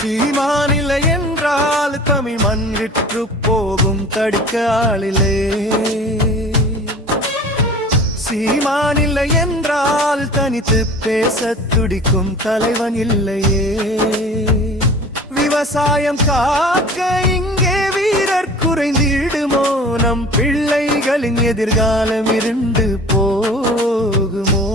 சீமானில்லை என்றால் தமிழ் மண் விற்று போகும் தடுக்க ஆளிலே. சீமானில்லை என்றால் தனித்து பேச துடிக்கும் தலைவன் இல்லையே. விவசாயம் காக்க இங்கே வீரர் குறைந்திடுமோ? நம் பிள்ளைகளின் எதிர்காலம் இருந்து போகுமோ?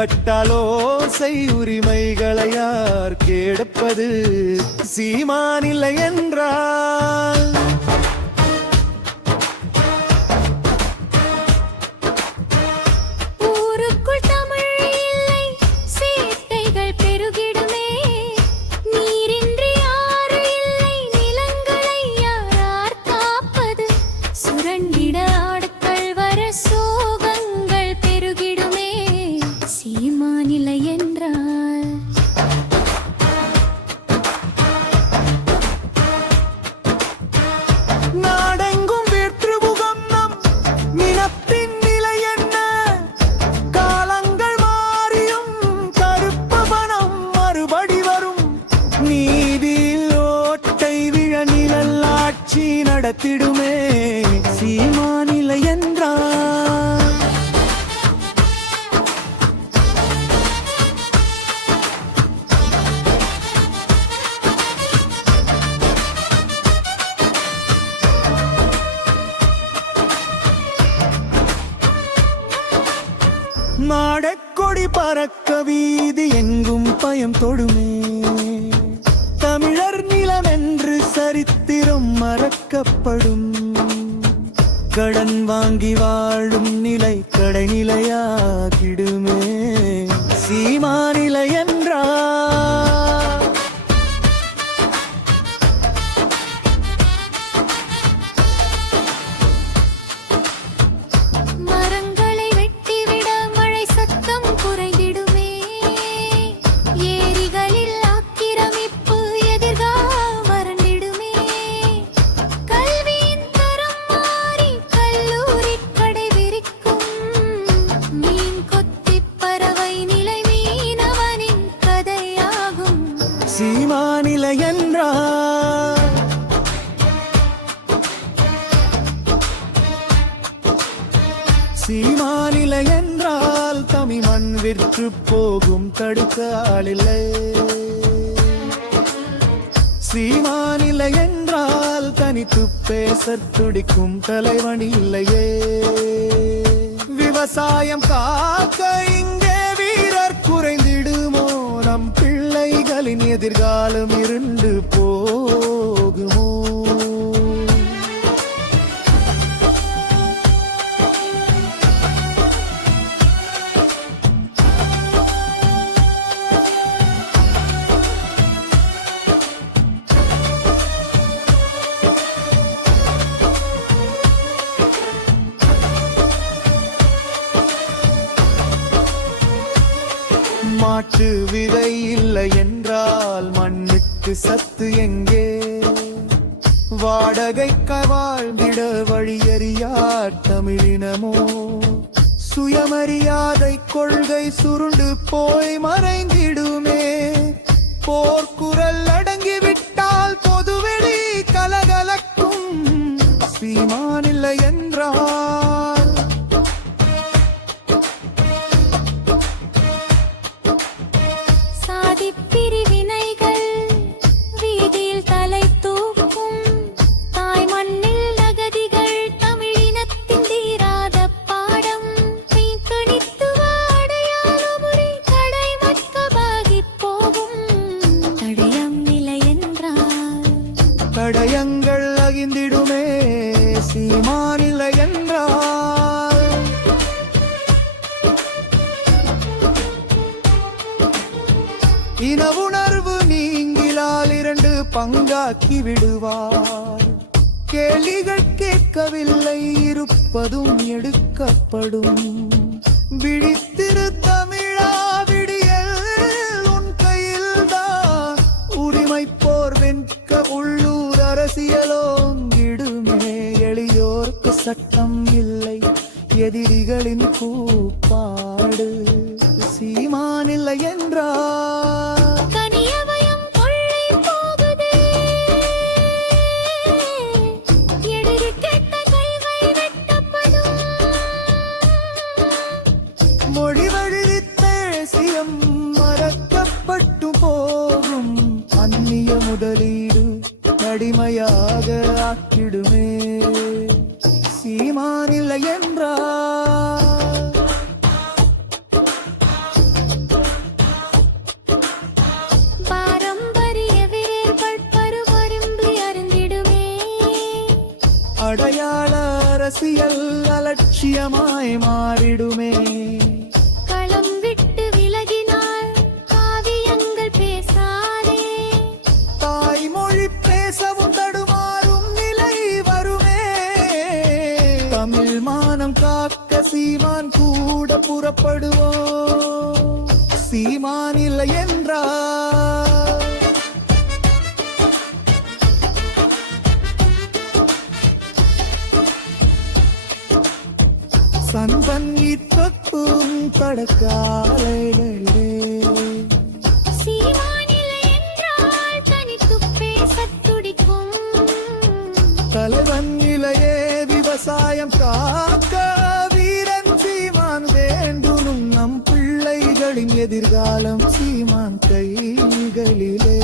பட்டாலோசை செய் உரிமைகளை யார் கேட்பது சீமானில்லை என்றால் நடத்திடுமே. சீமானிலை என்றார் மாடக்கொடி பறக்க வீதி எங்கும் பயம் தொடுமே. சரித்திரம் மறக்கப்படும். கடன் வாங்கி வாழும் நிலை கடைநிலையாகிடுமே. சீமா சீமானிலை என்றால் தமி மண் விற்று போகும் தடுக்க ஆளில்லை. சீமானிலை என்றால் தனித்து பேச துடிக்கும் தலைவன் இல்லையே. விவசாயம் காக்க இங்கே வீரர் குறைந்திடுமோ? நம் பிள்ளைகளின் எதிர்காலம் இருந்து போகுமோ? மண்ணுக்கு சத்து எங்கே? வாடகை வாழ்ந்திட வழியறியார் தமிழினமோ சுயமரியாதை கொள்கை சுருண்டு போய் மறைந்திடுமே. போர்க்குரல் அடங்கிவிட்டு தடயங்கள் அகிந்திடுமே சீமானில்லை என்றால். இன உணர்வு நீங்கிலால் இரண்டு பங்காக்கி விடுவார். கேள்விகள் கேட்கவில்லை இருப்பதும் எடுக்கப்படும். விழித்திருத்த சீமானில்லை என்றார் மொழி வழி தேசியம் மறக்கப்பட்டு போகும். அந்நிய முதலீடு அடிமையாக ஆக்கிடுமே. சீமானில்லை என்றார் மாறிடுமே. களம் விட்டு விலகினால் காவியங்கள் பேசாதே. தாய்மொழி பேசவும் தடுமாறும் நிலை வருமே. தமிழ் மானம் காக்க சீமான் கூட புறப்படுவோம் சீமான் இல்லை என்றார் பேசத் துடிக்கும். தலைவன் நிலையே விவசாயம் காக்க வீரன் சீமான் வேண்டுனும் நம் பிள்ளைகளின் எதிர்காலம் சீமான் கைகளிலே.